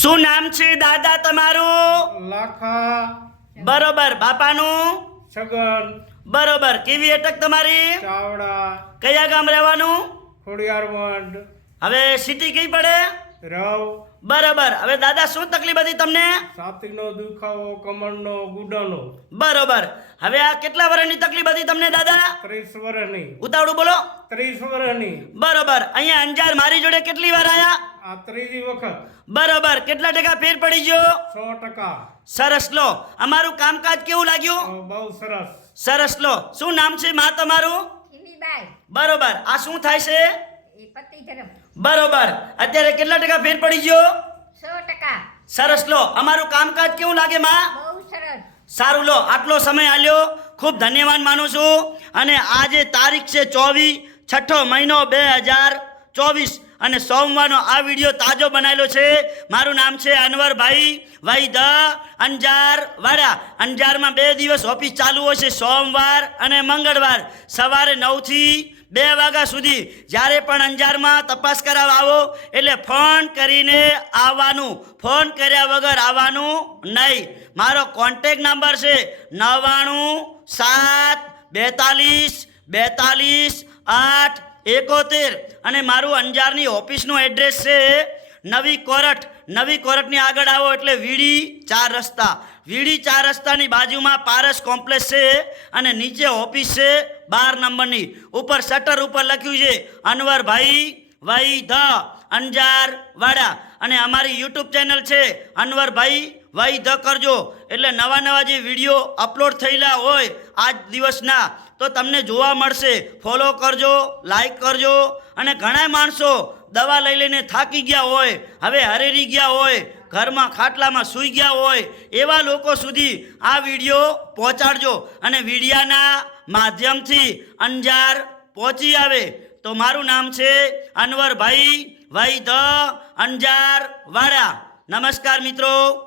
શું નામ છે દાદા તમારું? લાખા. બરોબર બાપાનું? છગન. બરોબર કેવી અટક તમારી? ચાવડા. કયા ગામ રહેવાનું? ખોડિયાર હવે સિટી કઈ પડે? રવ. બરોબર. હવે દાદા શું તકલીફ હતી તમને? છાતીનો દુખાવો કમરનો ગુડાનો. બરોબર. હવે આ કેટલા વર્ષની તકલીફ હતી તમને દાદા? ત્રીસ વર્ષની ઉતાવળું બોલો. ત્રીસ વર્ષની બરોબર. અહીંયા અંજાર મારી જોડે કેટલી વાર આયા? આ ત્રીજી વખત. બરોબર. કેટલા ટકા ફેર પડી ગયો? 100 ટકા. સરસ લો. અમારું કામકાજ કેવું લાગ્યું? બહુ સરસ. સરસ લો. શું નામ છે માં તમારું? બરોબર. આ શું થાય છે? એ પતિ તરફ બરોબર. અત્યારે કેટલા ટકા ફેર પડી ગયો? સો ટકા. સરસ. લો અમારું કામકાજ કેવું લાગે માં? બહુ સરસ. સારું લો આટલો સમય આલ્યો. ખૂબ ધન્યવાદ માનું છું. અને આજે તારીખ છે ચોવીસ છઠ્ઠો મહિનો બે હજાર ચોવીસ. અને સોમવારનો આ વીડિયો તાજો બનાવેલો છે. મારું નામ છે અનવરભાઈ વાઈ ધ અંજાર વાડા અંજારમાં બે દિવસ ઓફિસ ચાલુ હોય છે. સોમવાર અને મંગળવાર. સવારે નવથી બે વાગ્યા સુધી જ્યારે પણ અંજારમાં તપાસ કરાવવા આવો, એટલે ફોન કરીને આવવાનું. ફોન કર્યા વગર આવવાનું નહીં. મારો કોન્ટેક નંબર છે નવ્વાણું, સાત, બેતાલીસ બેતાલીસ, આઠ, એકોતેર અને મારું અંજારની ઓફિસનું એડ્રેસ છે નવી કોરટ નવી કોરટની આગળ આવો એટલે વીડી ચાર રસ્તા. વીડી ચાર રસ્તાની બાજુમાં પારસ કોમ્પ્લેક્સ છે અને નીચે ઓફિસ છે બાર નંબરની ઉપર શટર ઉપર લખ્યું છે અનવરભાઈ વાઈ ધ અંજાર વાડા. અને અમારી યુટ્યુબ ચેનલ છે અનવરભાઈ વાઈ ધ કરજો. એટલે નવા નવા જે વીડિયો અપલોડ થયેલા હોય આજ દિવસના, તો તમને જોવા મળશે. ફોલો કરજો, લાઈક કરજો. અને ઘણા માણસો દવા લઈ લઈને થાકી ગયા હોય, હવે હરેરી ગયા હોય, ઘરમાં ખાટલામાં સૂઈ ગયા હોય, એવા લોકો સુધી આ વીડિયો પહોંચાડજો. અને વિડીયાના માધ્યમથી અંજાર પહોંચી આવે. તો મારું નામ છે અનવરભાઈ વાઈ ધ અંજાર વાડા. નમસ્કાર મિત્રો.